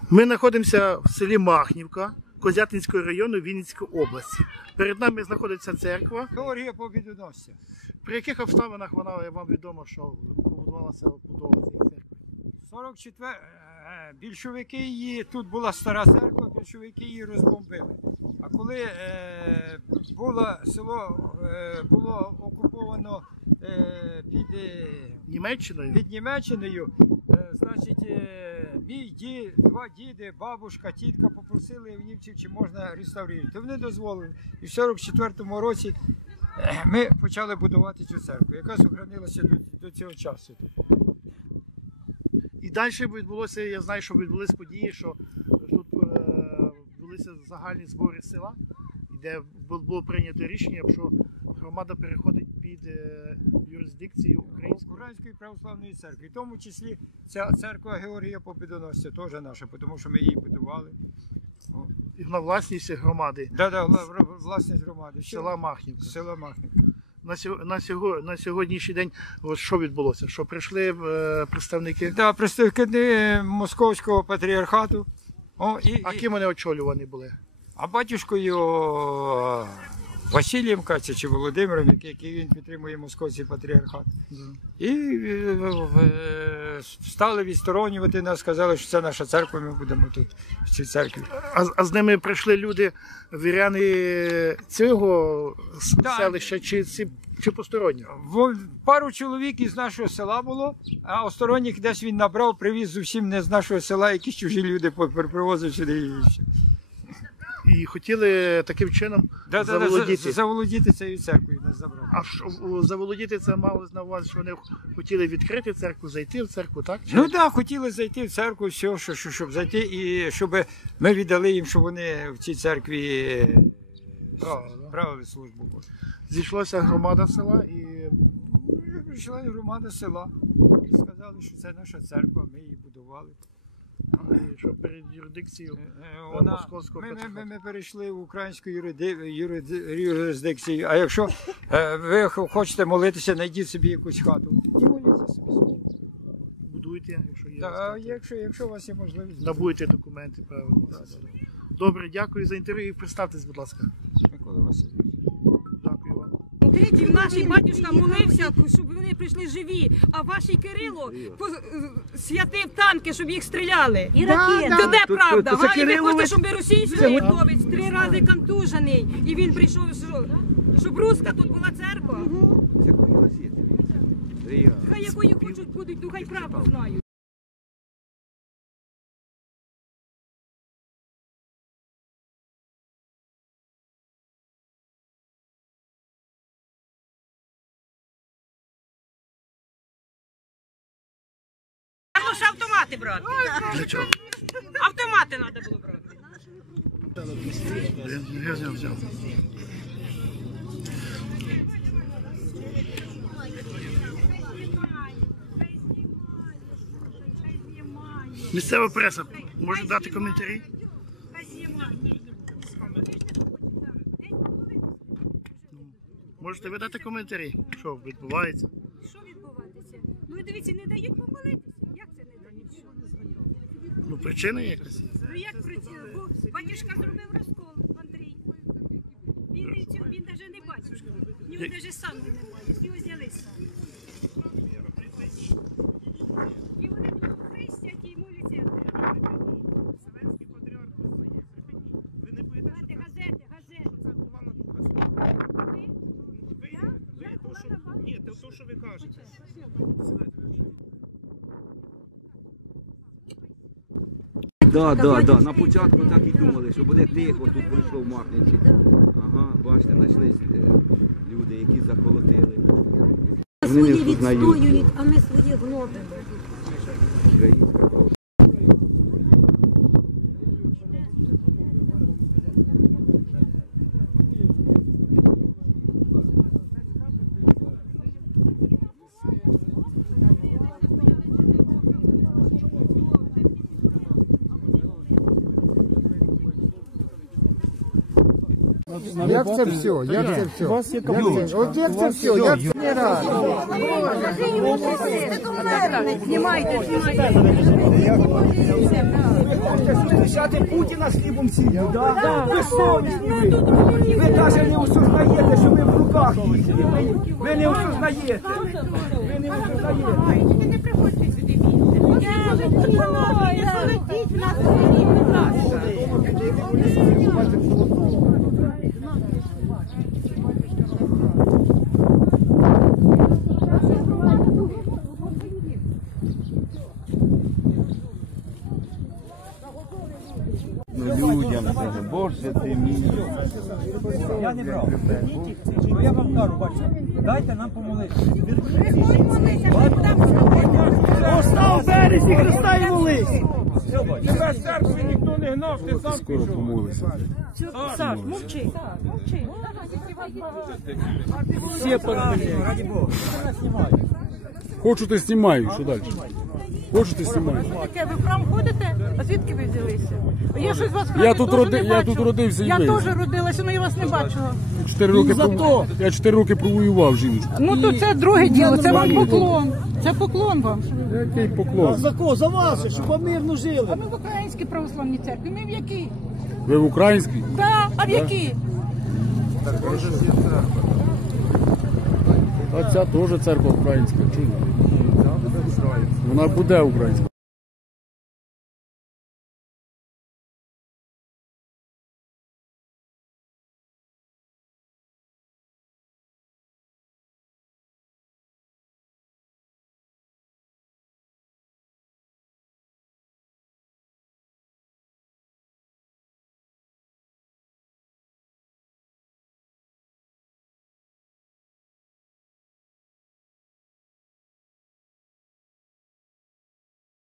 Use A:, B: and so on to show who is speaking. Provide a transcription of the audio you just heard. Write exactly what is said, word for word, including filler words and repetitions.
A: Ми знаходимося в селі Махнівка Козятинського району Вінницької області. Перед нами знаходиться церква.
B: Георгія Побідоносця.
A: При яких обставинах вона, вам відомо, що побудувалася будова цієї церкви?
B: сорок четвертий більшовики її, тут була стара церква, більшовики її розбомбили. А коли е, було село е, було окуповано е, під, е,
A: Німеччиною?
B: під Німеччиною, е, значить, е, мій дід, два діди, бабушка, тітка попросили в німців, чи можна реставрувати. Вони дозволили. І в сорок четвертому році е, ми почали будувати цю церкву, яка зберігалася до, до цього часу.
A: І далі відбулося, я знаю, що відбулися події, що тут е, відбулися загальні збори села, де було прийнято рішення, що громада переходить під е, юрисдикцію Української.
B: Української православної церкви. В тому числі ця церква Георгія Побідоносця теж наша, тому що ми її будували.
A: І на власність громади.
B: Так, так, власність громади.
A: Села Махнівка.
B: Села Махнівка.
A: На, на, сього, на сьогоднішній день от що відбулося? Що прийшли е, представники?
B: Да, представники Московського патріархату. О, і,
A: а ким вони очолювані були?
B: А батюшкою Василієм Каця чи Володимиром, який, який він підтримує Московський патріархат. Mm. І е, стали відсторонювати нас, сказали, що це наша церква, ми будемо тут, в цій церкві.
A: А, а з ними прийшли люди, віряни цього
B: да.
A: селища чи, чи, чи посторонні?
B: Пару чоловік із нашого села було, а осторонніх десь він набрав, привіз зовсім не з нашого села, якісь чужі люди привозили сюди.
A: І хотіли таким чином
B: да,
A: заволодіти.
B: Да, заволодіти цією церквою нас забрали.
A: А що, заволодіти це мало на увазі, що вони хотіли відкрити церкву, зайти в церкву, так? Чи?
B: Ну так, да, хотіли зайти в церкву, все, що, що, щоб зайти, і щоб ми віддали їм, щоб вони в цій церкві правили службу.
A: Зійшлася громада села і...
B: Прийшла громада села і сказали, що це наша церква, ми її будували.
A: І що перед юрисдикцією
B: Вона,
A: Московського
B: ми,
A: патріархату.
B: Ми, ми перейшли в українську юрисдикцію. А якщо е, ви хочете молитися, знайдіть собі якусь хату і моліться собі.
A: Будуйте, якщо є.
B: Да, якщо, якщо у вас є можливість.
A: Набуйте документи, правильно. Да, да. Добре, дякую за інтерв'ю і представтесь, будь ласка.
B: Микола Васильович.
A: Дякую вам.
C: І наш батюшка молився, щоб вони прийшли живі, а ваш Кирило святив танки, щоб їх стріляли.
D: І ракети.
C: То де правда?
A: то це
C: Га? І ви
A: Кирило
C: хочете,
A: ви-
C: щоб російський литовець три рази контужений, і він прийшов, що- щоб руська тут була церква. Хай якої хочуть будуть, ну хай правду знають. Треба ж автомати брати.
A: Для чого?
C: Автомати треба було брати.
A: Я взяв, взяв. Місцева преса може дати коментарі? Можете ви дати коментарі, що відбувається?
C: Що відбуватися? Ну дивіться, не дають помолитися. Як це не дають? Що?
A: Ну причина якась?
C: Ну як причина? Бо батюшка зробив розкол, Андрій. Він, він, він навіть не батюшка. В нього навіть сам немає. З нього зняли сам. І вони тут хрестять і моляться.
E: Вселенський патріарх є. Ви не боїтеся,
C: Газети, газети, газети.
E: це була на
C: Ви?
E: Ви,
C: Я?
E: ви,
C: Я
E: то,
C: була
E: що,
C: на базі.
E: ні, то, то, що ви кажете.
F: Так, так, так. На початку так і думали, що буде тихо, тут пройшло в Махниці. Ага, бачите, знайшлись люди, які заколотили. Вони не
D: Свої
F: впізнають.
D: відстоюють, а ми свої гнобимо.
F: Українська правда.
B: Як це все? Як це все? От як це все? Як це не раз?
C: Знімайте, знімайте.
F: Захищати Путіна з хлібом сіллю, да? Ви совісні ви. Ви навіть не осознаєте, що ви в руках їхні. Ви, ви не осознаєте. Ви не осознаєте.
C: Тільки не приходьте сюди більше. Я вже допомагаю, не солодіть в нас, будь ласка.
F: Ну людям каже, Боже ти мій.
B: Я не брав. Ну я вам кажу, бачите, дайте нам помолитися.
A: Постав в березі Христа і молись.
E: Тебе з церкви ніхто не гнав, ти сам пішов.
C: Саш, мовчи. Мовчи.
B: Раді Бога.
G: Хочу, ти знімаю, що далі? Хочу, ти знімаю.
H: Таке, ви в храм ходите? А звідки ви взялися? Я щось вас в храмі
G: Я тут
H: теж
G: роди-
H: не
G: я
H: бачу.
G: тут родився і
H: Я
G: виріс.
H: теж родилася, але я вас не бачила.
G: Чотири роки пров- Я чотири роки провоював жіночку.
H: Ну то це друге діло, це вам поклон. Це поклон вам.
G: Який поклон?
A: За кого? За вас, щоб ви мирно жили.
H: А ми в Українській православній церкві. Ми в якій?
G: Ви в українській?
H: Так, а в якій?
G: А ця теж церква українська. Чому? Вона буде українська.